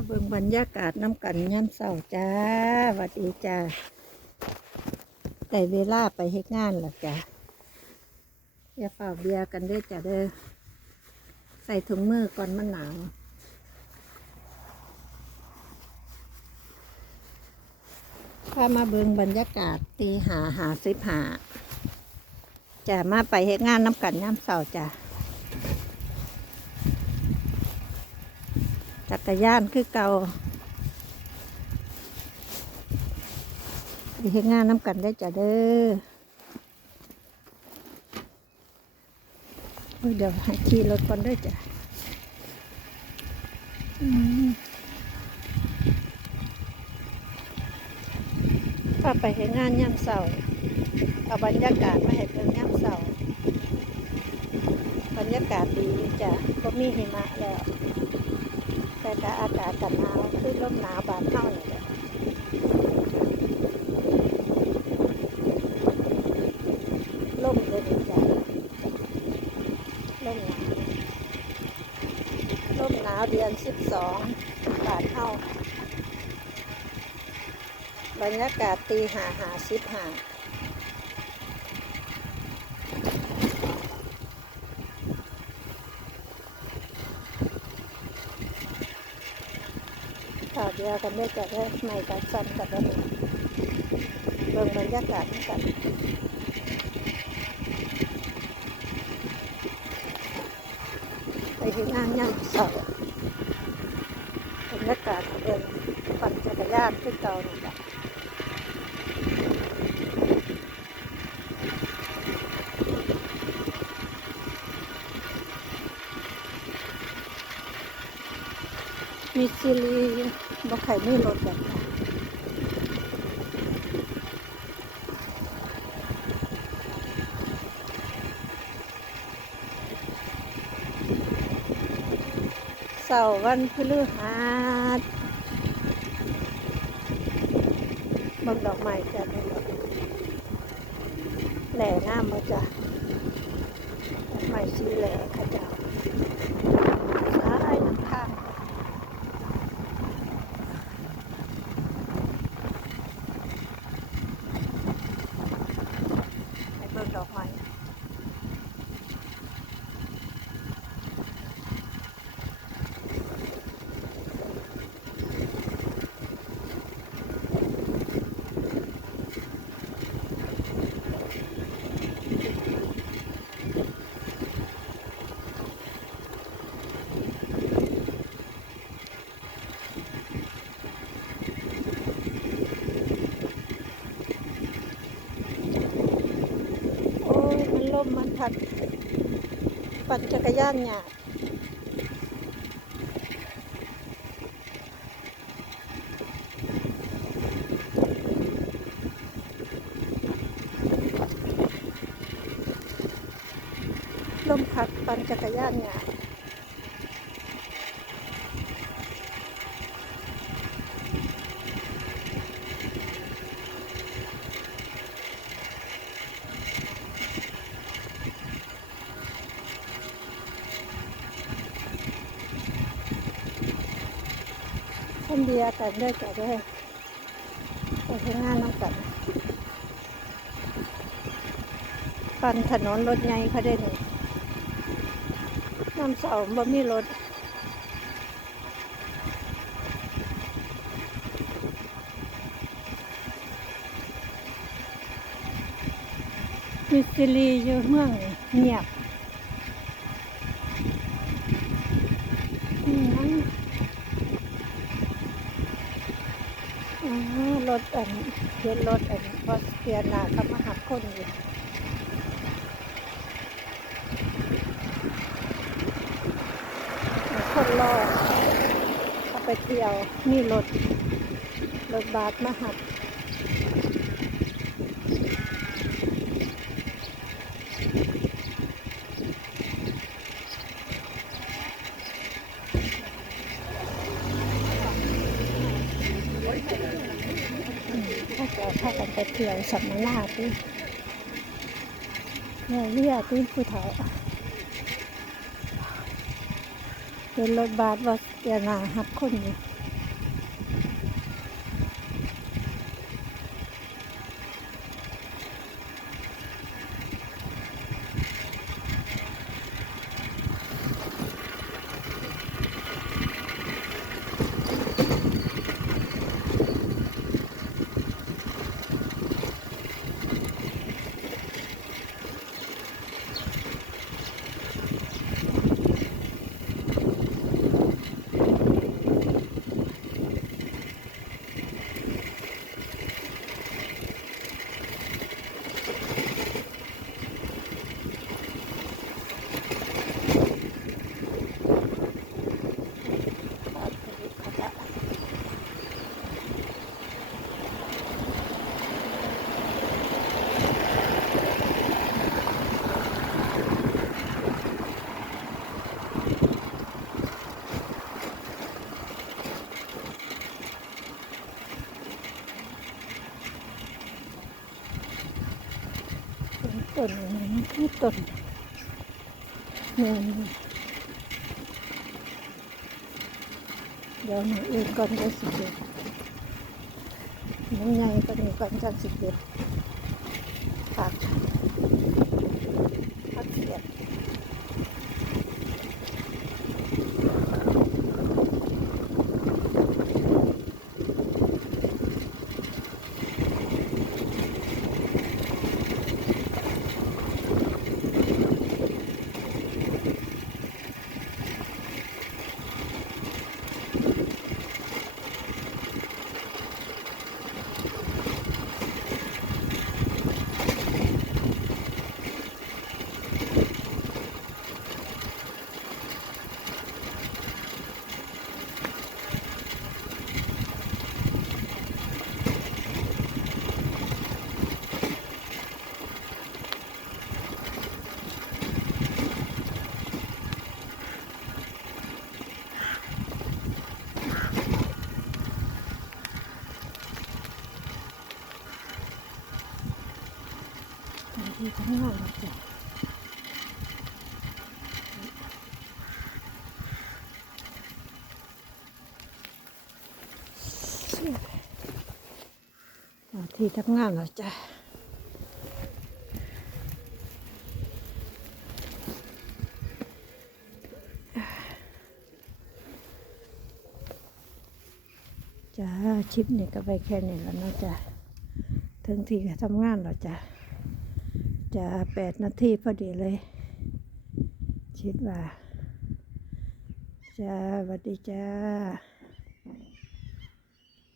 มาเบิ่งบรรยากาศน้ำกันย่ำเศร้าจ้าหวัดดีจ้าแต่เวลาไปเฮ็ดงานแล้วจ้าอย่าฝ่าเบียกันด้อจ้าเด้อใส่ถุงมือก่อนมันหนาวพามาเบิ่งบรรยากาศตีหาหาสิบหาจะมาไปเฮ็ดงานน้ำกันย่ำเศร้าจ้า จักรยานคือเก่าไปเฮ็ดงานน้ำกันได้จ้ะเด้อเดี๋ยวให้ขี่รถก่อนเด้วยจ้ะถ้าไปเฮ็ดงานย่ำเสาร์เอาบรรยากาศมาให้เพิ่งย่ำเสาร์บรรยากาศดีจ้ะก็มีหิมะแล้ว แต่ก็อากาศกันหนาวคือลมหนาวบานเท่านี่แหละลมเย็นจ้ะลมหนาวลมหนาวเดือนสิบสองบานเท่าบรรยากาศตีหาหาสิบหา ข่าวเดียวกันได้จะได้ไม่กันสั้นกันได้เบิ่งบรรยากาศกันไปที่งานย่างเสาบรรยากาศเบิ่งปั่นจักรยานขึ้นเตาหนึ่งแบบ มีซีรีส์บ่ไข่ไม่ลดแบบเสาร์วันพฤหัสบังดอกไม้จ้ะบางดอกแหล่หน้ำมาจ้ะไม้สีแหล่ค่ะเจ้าสายน้ำทาง ไปเบิ่งดอกไม้โอ้ย มันลมมันพัดปั่นจักรยานหยาดลมพัดปั่นจักรยานหยาด คนเดียวกันด้อจ้ะเด้อไปทำงานน้องกันปั่นถนนรถใหญ่เขาได้หนึ่งน้ำเสาบ่มีรถมิสซิลีอยู่เมืองเงียบนี่นั่งอ๋อ รถอันเห็นรถอันพอสเตียนาเขามาหักคนอยู่คนรอเขาไปเที่ยวมีรถรถบัสมาหัก ถ้าเกิดถ้ากันไปเที่ยวสัมมนาที่เนี่ยเรียกที่ผู้เฒ่าเป็นรถบัสว่าเตียนาหับคนอยู่ ต้นอะไรนคือต้นแม่นเดี๋ยวหนูอื่นก่อนจะสิเด็ดมันใหญ่กว่านี้ก่อนจังสิเด็ด บางทีทั้งหลังจ้ะที่ทั้งานแล้วจ้ะจ้าชิปนี่ก็ไปแค่นี้แล้วนะจ้ะถึงที่ทำงานแล้วจ้ะ จะแปดนาทีพอดีเลย คิดว่า จ้าสวัสดีจ้า